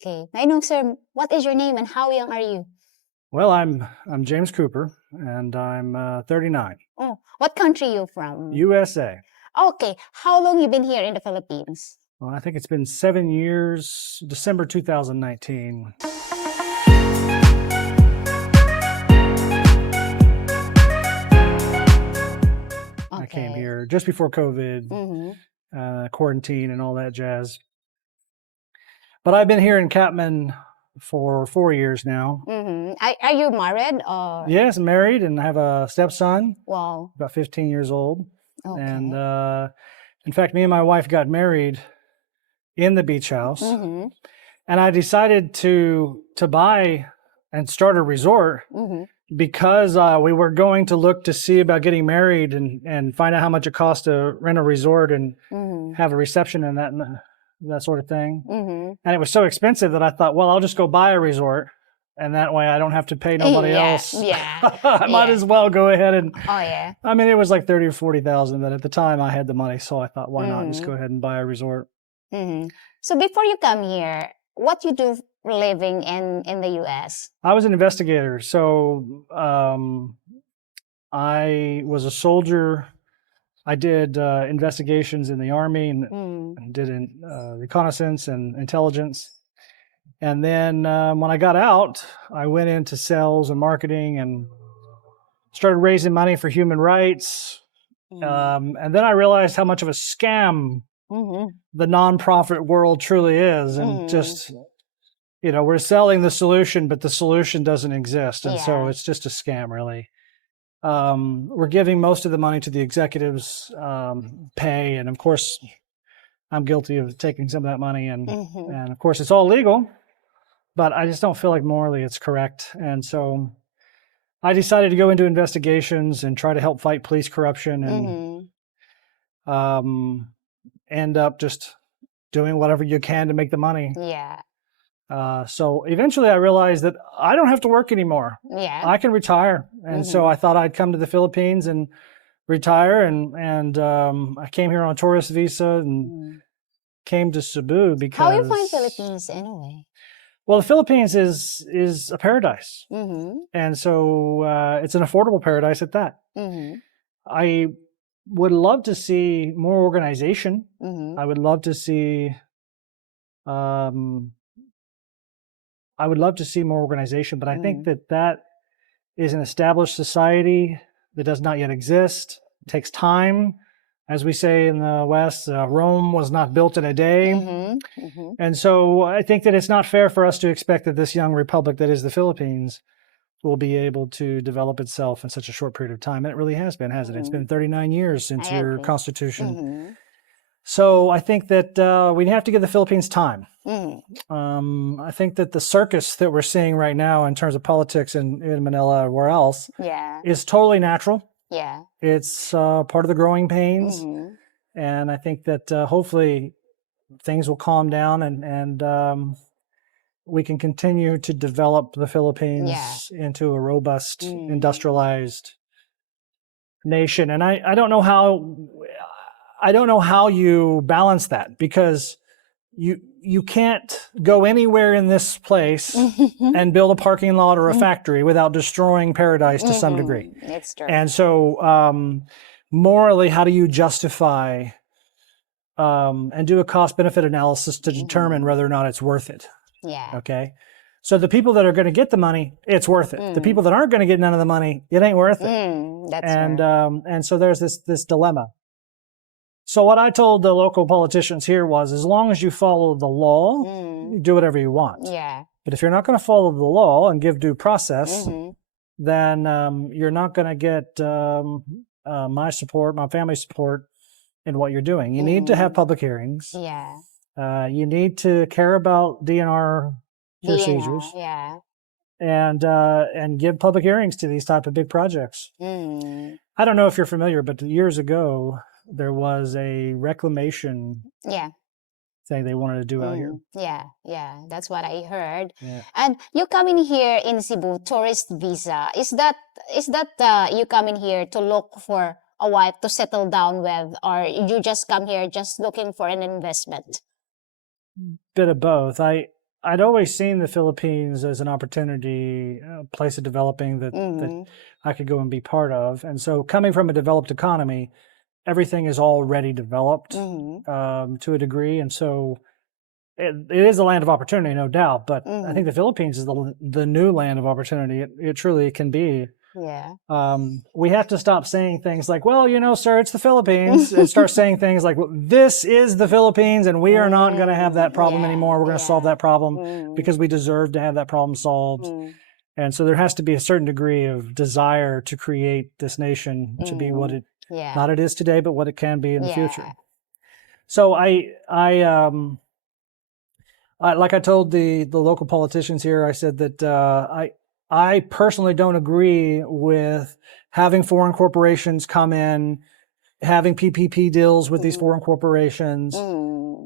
Okay. May I know, sir, what is your name and how young are you? Well, I'm James Cooper, and I'm 39. Oh, what country you from? USA. Okay. How long you been here in the Philippines? Well, I think it's been 7 years, December 2019. I came Okay. here just before COVID, Mm-hmm. quarantine and all that jazz. But I've been here in Catman for 4 years now. Mm-hmm. Are you married or? Yes, married, and I have a stepson, Wow. about 15 years old. And Okay. in fact, me and my wife got married in the beach house. Mm-hmm. And I decided to buy and start a resort Mm-hmm. because we were going to look to see about getting married and find out how much it costs to rent a resort and Mm-hmm. have a reception and that sort of thing. Mm-hmm. And it was so expensive that I thought, well, I'll just go buy a resort, and that way I don't have to pay nobody else. Yeah. I might as well go ahead and. Oh yeah. I mean, it was like 30 or 40,000, but at the time I had the money, so I thought, why not just go ahead and buy a resort? Mm-hmm. So before you come here, what you do for living in the U.S.? I was an investigator, so I was a soldier. I did investigations in the Army and did reconnaissance and intelligence. And then when I got out, I went into sales and marketing and started raising money for human rights. And then I realized how much of a scam the nonprofit world truly is. And just, we're selling the solution, but the solution doesn't exist. And so it's just a scam, really. We're giving most of the money to the executives' pay. And of course, I'm guilty of taking some of that money. And of course, it's all legal, but I just don't feel like morally it's correct. And so I decided to go into investigations and try to help fight police corruption and end up just doing whatever you can to make the money. Yeah. So eventually I realized that I don't have to work anymore. Yeah. I can retire. And so I thought I'd come to the Philippines and retire. And I came here on a tourist visa and came to Cebu because... How you find Philippines anyway? Well, the Philippines is a paradise. And so it's an affordable paradise at that. I would love to see more organization. I would love to see more organization, but I think that is an established society that does not yet exist. It takes time. As we say in the West, Rome was not built in a day. And so I think that it's not fair for us to expect that this young republic that is the Philippines will be able to develop itself in such a short period of time. And it really has been, hasn't it? It's been 39 years since your constitution. So I think that we have to give the Philippines time. I think that the circus that we're seeing right now in terms of politics in Manila or where else is totally natural. Yeah. It's part of the growing pains. And I think that hopefully things will calm down and we can continue to develop the Philippines into a robust, industrialized nation. And I don't know how you balance that, because you can't go anywhere in this place and build a parking lot or a factory without destroying paradise to some degree. It's true. And so morally, how do you justify and do a cost-benefit analysis to determine whether or not it's worth it? Yeah. Okay. So the people that are going to get the money, it's worth it. The people that aren't going to get none of the money, it ain't worth it. That's and so there's this dilemma. So what I told the local politicians here was, as long as you follow the law, you do whatever you want. Yeah. But if you're not going to follow the law and give due process, then you're not going to get my support, my family's support in what you're doing. You need to have public hearings. Yeah. You need to care about DNR procedures. Yeah. And give public hearings to these type of big projects. I don't know if you're familiar, but years ago, there was a reclamation thing they wanted to do out here. Yeah, that's what I heard. Yeah. And you coming here in Cebu, tourist visa, is that you coming here to look for a wife to settle down with, or you just come here just looking for an investment? Bit of both. I'd always seen the Philippines as an opportunity, a place of developing that I could go and be part of. And so coming from a developed economy, everything is already developed to a degree. And so it is a land of opportunity, no doubt. But I think the Philippines is the new land of opportunity. It truly can be. Yeah. We have to stop saying things like, well, you know, sir, it's the Philippines, and start saying things like, well, this is the Philippines, and we are not going to have that problem anymore. We're going to solve that problem because we deserve to have that problem solved. And so there has to be a certain degree of desire to create this nation to be what it, not it is today, but what it can be in the future. So like I told the local politicians here, I said that I personally don't agree with having foreign corporations come in, having PPP deals with these foreign corporations,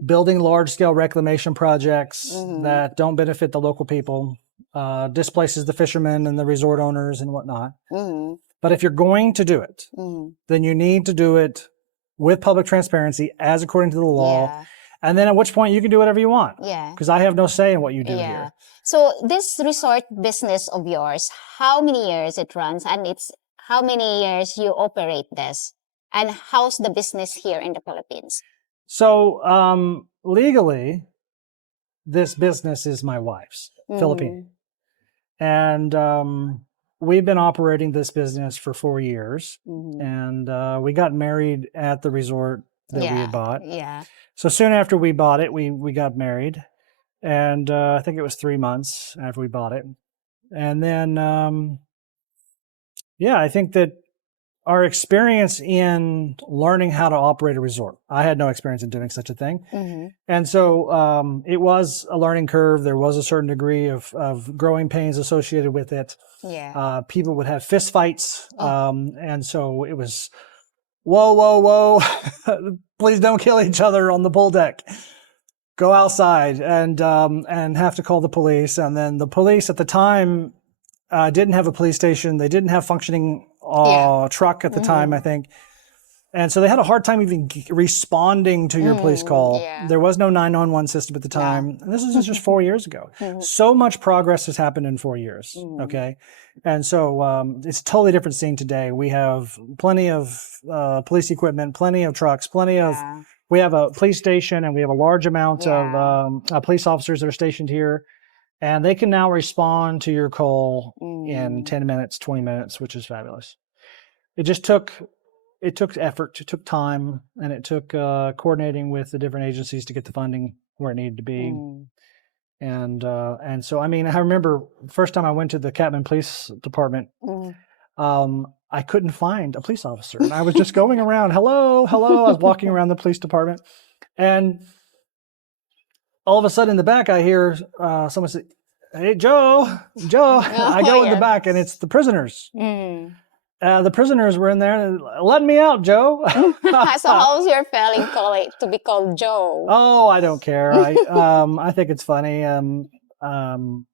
building large-scale reclamation projects that don't benefit the local people, displaces the fishermen and the resort owners and whatnot. But if you're going to do it, then you need to do it with public transparency as according to the law. And then at which point you can do whatever you want. Because I have no say in what you do here. So this resort business of yours, how many years it runs, and it's how many years you operate this, and how's the business here in the Philippines? So legally, this business is my wife's, Filipina. And we've been operating this business for 4 years. And we got married at the resort that we had bought. So soon after we bought it, we got married. And I think it was 3 months after we bought it. And then, I think that our experience in learning how to operate a resort, I had no experience in doing such a thing. And so it was a learning curve. There was a certain degree of growing pains associated with it. People would have fist fights. And so it was, whoa, whoa, whoa, please don't kill each other on the pool deck. Go outside and have to call the police. And then the police at the time didn't have a police station. They didn't have functioning truck at the time, I think. And so they had a hard time even responding to your police call. There was no 911 system at the time. And this is just 4 years ago. So much progress has happened in 4 years, okay? And so it's a totally different scene today. We have plenty of police equipment, plenty of trucks, we have a police station, and we have a large amount of police officers that are stationed here. And they can now respond to your call in 10 minutes, 20 minutes, which is fabulous. It took effort, it took time, and it took coordinating with the different agencies to get the funding where it needed to be. And so, I mean, I remember the first time I went to the Catman Police Department, I couldn't find a police officer. And I was just going around, hello, hello. I was walking around the police department. And all of a sudden in the back, I hear someone say, hey, Joe. I go in the back, and it's the prisoners. The prisoners were in there. Let me out, Joe. So how's your feeling to be called Joe? Oh, I don't care. I think it's funny. When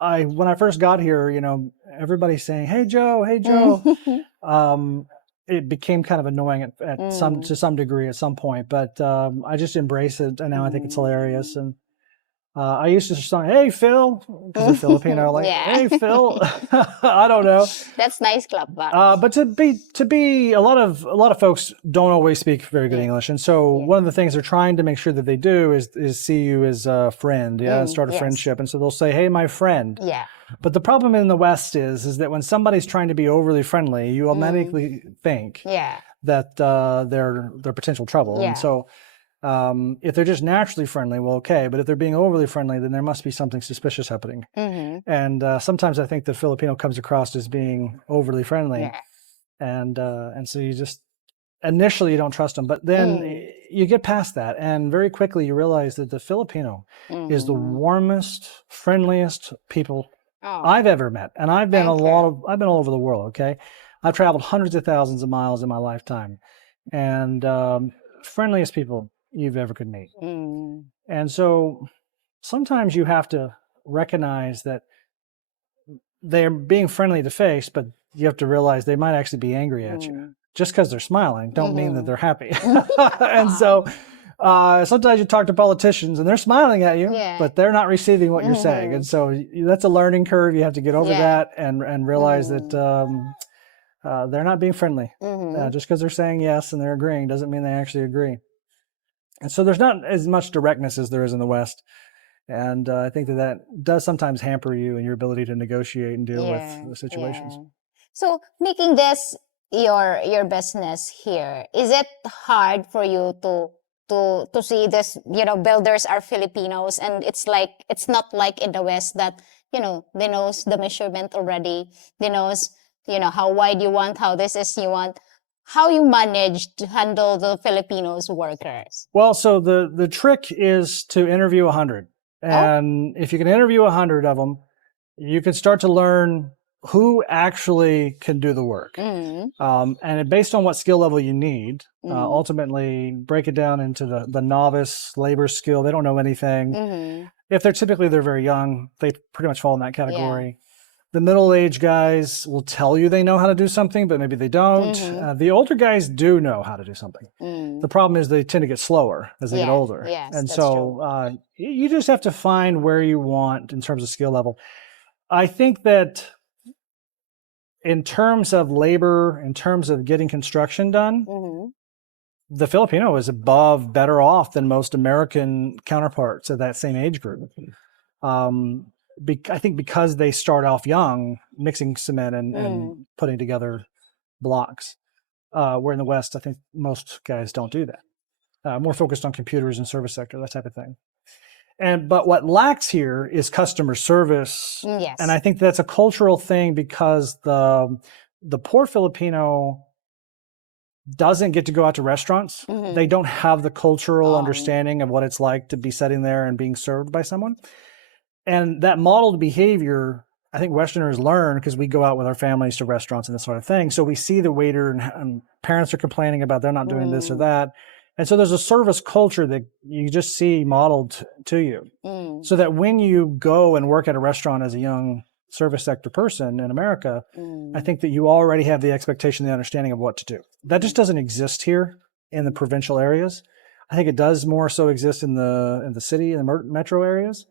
I first got here, you know, everybody's saying, hey, Joe, hey, Joe. It became kind of annoying to some degree at some point, but I just embrace it, and now I think it's hilarious. And I used to say, hey, Phil, because they're Filipino, like, hey, Phil. I don't know. That's nice, clap back. But to be a lot of folks don't always speak very good English, and so one of the things they're trying to make sure that they do is see you as a friend, and start a friendship. And so they'll say, hey, my friend. But the problem in the West is that when somebody's trying to be overly friendly, you automatically think that they're potential trouble. And so if they're just naturally friendly, well, okay. But if they're being overly friendly, then there must be something suspicious happening. And sometimes I think the Filipino comes across as being overly friendly. And so you just, initially you don't trust them. But then you get past that, and very quickly you realize that the Filipino is the warmest, friendliest people I've ever met. And I've been all over the world, okay? I've traveled hundreds of thousands of miles in my lifetime. And friendliest people you've ever could meet. And so sometimes you have to recognize that they're being friendly to face, but you have to realize they might actually be angry at you. Just because they're smiling don't mean that they're happy. And so Sometimes you talk to politicians and they're smiling at you, Yeah. but they're not receiving what you're saying. Mhm. And so that's a learning curve. You have to get over Yeah. that and realize that they're not being friendly. Mhm. Just because they're saying yes and they're agreeing doesn't mean they actually agree. And so there's not as much directness as there is in the West. And I think that does sometimes hamper you in your ability to negotiate and deal with the situations. Yeah. So making this your business here, is it hard for you to see this, builders are Filipinos, and it's not like in the West that, they knows the measurement already. They knows, how wide you want, how this is you want. How you manage to handle the Filipinos workers? Well, so the trick is to interview 100. And if you can interview 100 of them, you can start to learn who actually can do the work. And based on what skill level you need, ultimately break it down into the novice labor skill. They don't know anything. If they're very young, they pretty much fall in that category. Yeah. The middle-aged guys will tell you they know how to do something, but maybe they don't. The older guys do know how to do something. The problem is they tend to get slower as they get older. Yes, and so you just have to find where you want in terms of skill level. I think that in terms of labor, in terms of getting construction done, the Filipino is better off than most American counterparts of that same age group. I think because they start off young, mixing cement and putting together blocks. Where in the West, I think most guys don't do that. More focused on computers and service sector, that type of thing. But what lacks here is customer service. Yes. And I think that's a cultural thing because the poor Filipino doesn't get to go out to restaurants. They don't have the cultural understanding of what it's like to be sitting there and being served by someone. And that modeled behavior, I think Westerners learn because we go out with our families to restaurants and this sort of thing. So we see the waiter and parents are complaining about they're not doing this or that. And so there's a service culture that you just see modeled to you. So that when you go and work at a restaurant as a young service sector person in America, I think that you already have the expectation, the understanding of what to do. That just doesn't exist here in the provincial areas. I think it does more so exist in the city, in the metro areas.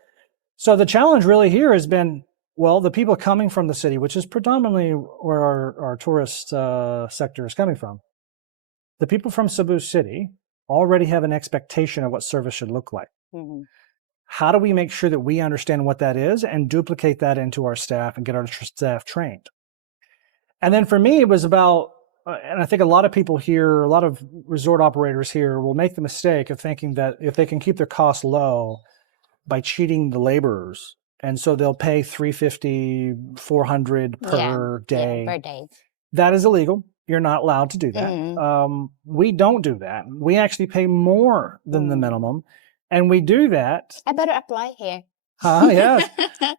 So the challenge really here has been, well, the people coming from the city, which is predominantly where our tourist sector is coming from. The people from Cebu City already have an expectation of what service should look like. How do we make sure that we understand what that is and duplicate that into our staff and get our staff trained? And then for me, it was about, and I think a lot of people here, a lot of resort operators here will make the mistake of thinking that if they can keep their costs low by cheating the laborers, and so they'll pay $350, $400 per day. Per day. That is illegal. You're not allowed to do that. We don't do that. We actually pay more than the minimum. And we do that. I better apply here. Yes.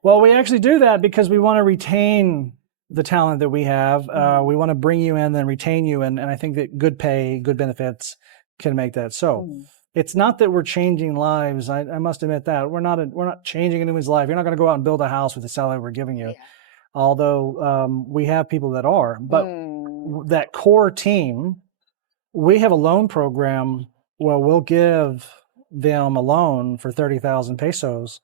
Well, we actually do that because we want to retain the talent that we have. We want to bring you in and retain you. And I think that good pay, good benefits can make that so. It's not that we're changing lives. I must admit that. We're not changing anyone's life. You're not going to go out and build a house with the salary we're giving you. Although we have people that are. But that core team, we have a loan program where we'll give them a loan for 30,000 pesos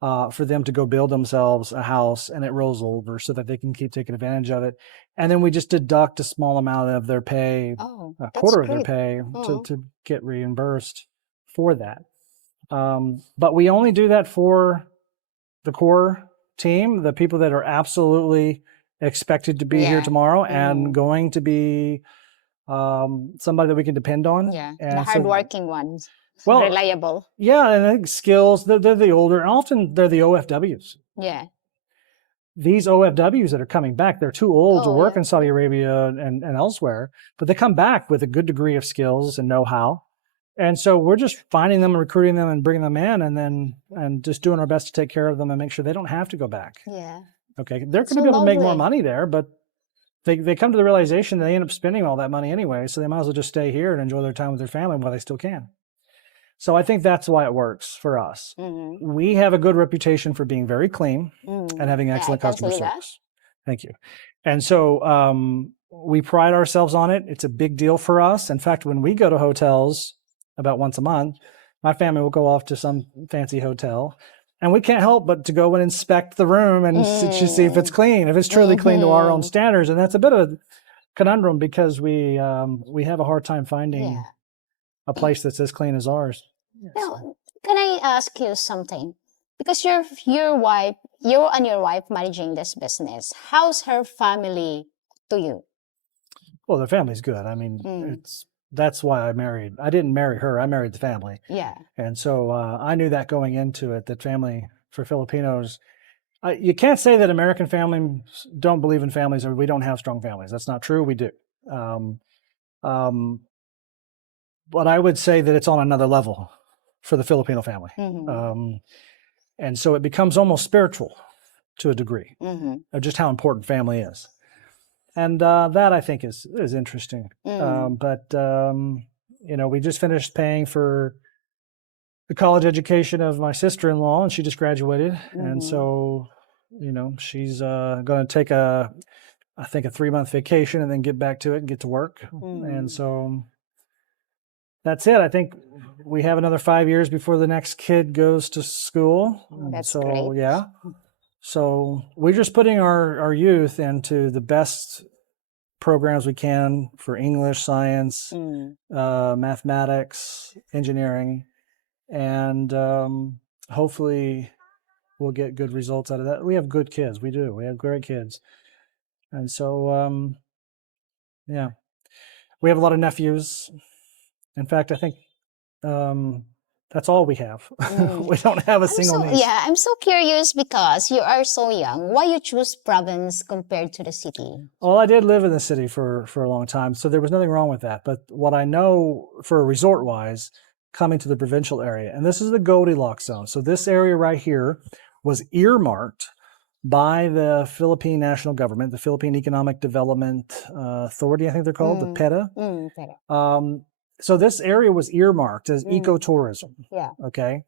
for them to go build themselves a house, and it rolls over so that they can keep taking advantage of it. And then we just deduct a small amount of their pay, a quarter of their pay, to get reimbursed for that. But we only do that for the core team, the people that are absolutely expected to be here tomorrow and going to be somebody that we can depend on. Yeah, the hardworking ones. Well, reliable. Yeah, and I think skills, they're the older, and often they're the OFWs. Yeah. These OFWs that are coming back, they're too old to work in Saudi Arabia and elsewhere, but they come back with a good degree of skills and know-how. And so we're just finding them and recruiting them and bringing them in and just doing our best to take care of them and make sure they don't have to go back. Yeah. Okay, they're going to be able to make more money there, but they come to the realization that they end up spending all that money anyway, so they might as well just stay here and enjoy their time with their family while they still can. So I think that's why it works for us. We have a good reputation for being very clean and having excellent customer service. Thank you. And so we pride ourselves on it. It's a big deal for us. In fact, when we go to hotels, about once a month, my family will go off to some fancy hotel, and we can't help but to go and inspect the room and see if it's clean, if it's truly clean to our own standards. And that's a bit of a conundrum because we have a hard time finding a place that's as clean as ours. Now, can I ask you something? Because your wife, you and your wife managing this business, how's her family to you? Well, the family's good. I mean, that's why I married. I didn't marry her. I married the family. Yeah. And so I knew that going into it, that family for Filipinos, you can't say that American families don't believe in families or we don't have strong families. That's not true. We do. But I would say that it's on another level for the Filipino family. And so it becomes almost spiritual to a degree of just how important family is. And that I think is interesting. But we just finished paying for the college education of my sister-in-law, and she just graduated. And so, she's going to take I think a 3-month vacation and then get back to it and get to work. And so that's it. I think we have another 5 years before the next kid goes to school. That's great. Yeah. So we're just putting our youth into the best programs we can for English, science, mathematics, engineering, and hopefully we'll get good results out of that. We have good kids. We do. We have great kids. And so, yeah, we have a lot of nephews. In fact, I think that's all we have. We don't have a single niece. Yeah, I'm so curious because you are so young. Why you choose province compared to the city? Well, I did live in the city for a long time, so there was nothing wrong with that. But what I know for resort-wise, coming to the provincial area, and this is the Goldilocks zone. So this area right here was earmarked by the Philippine national government, the Philippine Economic Development Authority, I think they're called, the PETA. So this area was earmarked as ecotourism. Yeah. Okay.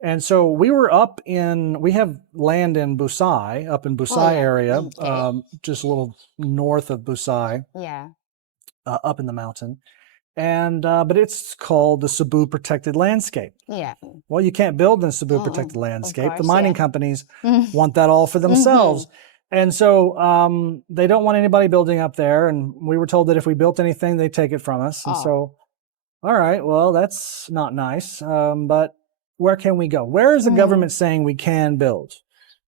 And so we have land in Busai, up in Busai area, just a little north of Busai. Yeah. Up in the mountain. And but it's called the Cebu Protected Landscape. Yeah. Well, you can't build in the Cebu Protected Landscape. Course, the mining companies want that all for themselves. And so they don't want anybody building up there. And we were told that if we built anything, they'd take it from us. And so, all right, well, that's not nice. But where can we go? Where is the government saying we can build?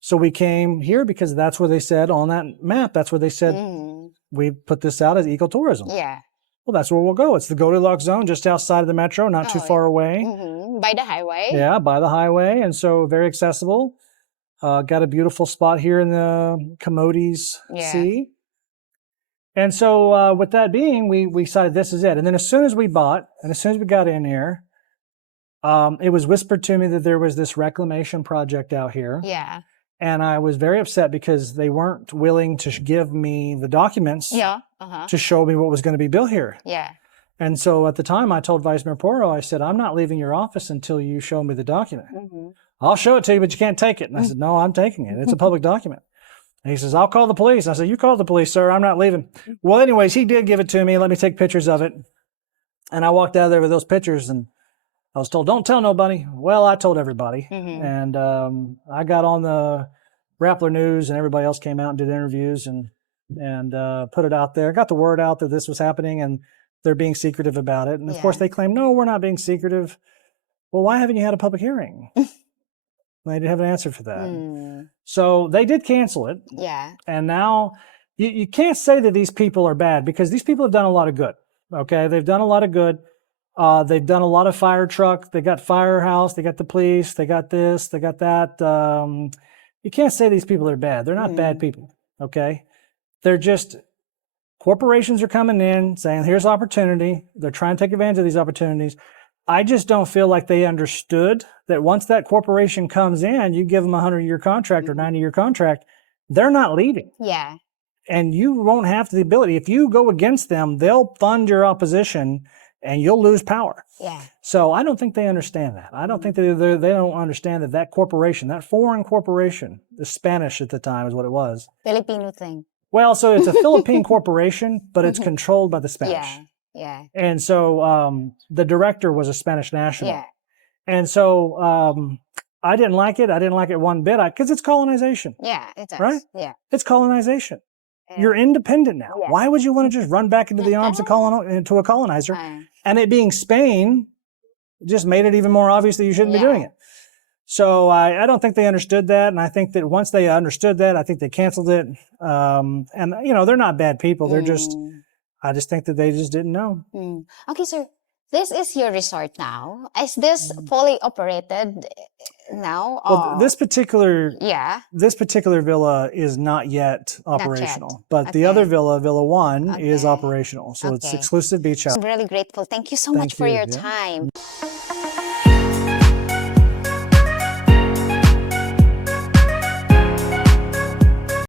So we came here because that's where they said on that map, that's where they said we put this out as ecotourism. Yeah. Well, that's where we'll go. It's the Goldilocks zone just outside of the metro, not too far away. By the highway? Yeah, by the highway. And so very accessible. Got a beautiful spot here in the Camotes Sea. And so with that being, we decided this is it. And then as soon as we bought, and as soon as we got in here, it was whispered to me that there was this reclamation project out here. Yeah. And I was very upset because they weren't willing to give me the documents to show me what was going to be built here. Yeah. And so at the time, I told Vice Mayor Porro, I said, I'm not leaving your office until you show me the document. I'll show it to you, but you can't take it. And I said, no, I'm taking it. It's a public document. And he says, I'll call the police. I said, you call the police, sir. I'm not leaving. Well, anyways, he did give it to me. Let me take pictures of it. And I walked out of there with those pictures and I was told, don't tell nobody. Well, I told everybody. And I got on the Rappler News and everybody else came out and did interviews and put it out there. Got the word out that this was happening and they're being secretive about it. And of course they claim, no, we're not being secretive. Well, why haven't you had a public hearing? They didn't have an answer for that. So they did cancel it. Yeah. And now you can't say that these people are bad because these people have done a lot of good. Okay. They've done a lot of good. They've done a lot of fire truck. They got firehouse. They got the police. They got this. They got that. You can't say these people are bad. They're not bad people. Okay. They're just corporations are coming in saying, here's opportunity. They're trying to take advantage of these opportunities. I just don't feel like they understood that once that corporation comes in, you give them a 100-year contract or 90-year contract, they're not leaving. Yeah. And you won't have the ability. If you go against them, they'll fund your opposition and you'll lose power. Yeah. So I don't think they understand that. I don't think they don't understand that corporation, that foreign corporation, the Spanish at the time is what it was. Filipino thing. Well, so it's a Philippine corporation, but it's controlled by the Spanish. Yeah. Yeah. And so the director was a Spanish national. Yeah. And so I didn't like it. I didn't like it one bit because it's colonization. Yeah, it does. Right? Yeah. It's colonization. Yeah. You're independent now. Yeah. Why would you want to just run back into the arms of into a colonizer? And it being Spain just made it even more obvious that you shouldn't be doing it. So I don't think they understood that. And I think that once they understood that, I think they canceled it. And, you know, they're not bad people. They're just, I just think that they just didn't know. Okay, sir. This is your resort now. Is this fully operated now? Well, this particular Yeah. this particular villa is not yet operational, but the Okay. other villa, Villa 1, is Okay. operational. So it's Okay. exclusive beach house. I'm really grateful. Thank you so much Thank for you. your Yeah. time.